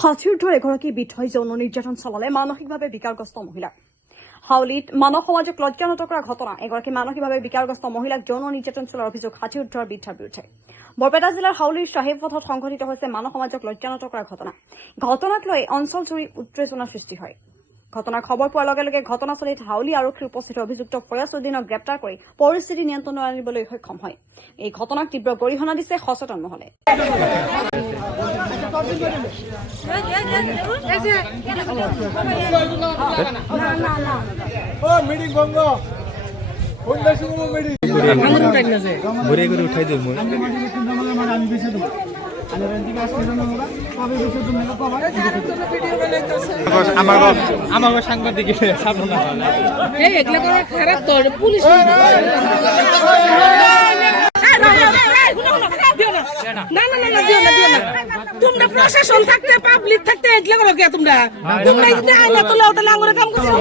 হাতীৰ এগৰাকী বৃদ্ধই যৌন নিৰ্যাতন চলালে মানসিকভাৱে বিকাৰগ্ৰস্ত মহিলাক। হাউলীত মানৱ সমাজক লজ্জানত কৰা ঘটনা। এগৰাকী মানসিকভাৱে বিকাৰগ্ৰস্ত মহিলাক যৌন নিৰ্যাতন চলোৱাৰ অভিযোগ হাতীৰ বৃদ্ধাৰ বিৰুদ্ধে। বৰপেটা জিলাৰ হাউলীৰ শ্বাহিব পথত সংঘটিত হৈছে মানৱ সমাজক লজ্জানত কৰা ঘটনা। ঘটনাক লৈ অঞ্চলজুৰি উত্তেজনাৰ সৃষ্টি হয়। ঘটনাৰ খবৰ পোৱাৰ লগে লগে ঘটনাস্থলীত হাউলী আৰক্ষীৰ উপস্থিত অভিযুক্ত ফয়াজউদ্দিনক গ্ৰেপ্তাৰ কৰি পৰিস্থিতি নিয়ন্ত্ৰণত আনিবলৈ সক্ষম হয়। এই ঘটনাক তীব্ৰ গৰিহণা দিছে সচেতন মহলে। আমার সাংবাদিক তোমরা প্রশাসন থাকতে পাবলিক থাকতে এগুলো করো কে তোমরা তোমরা যদি আইনা তোলা তাহলে আঙুরে কাম করো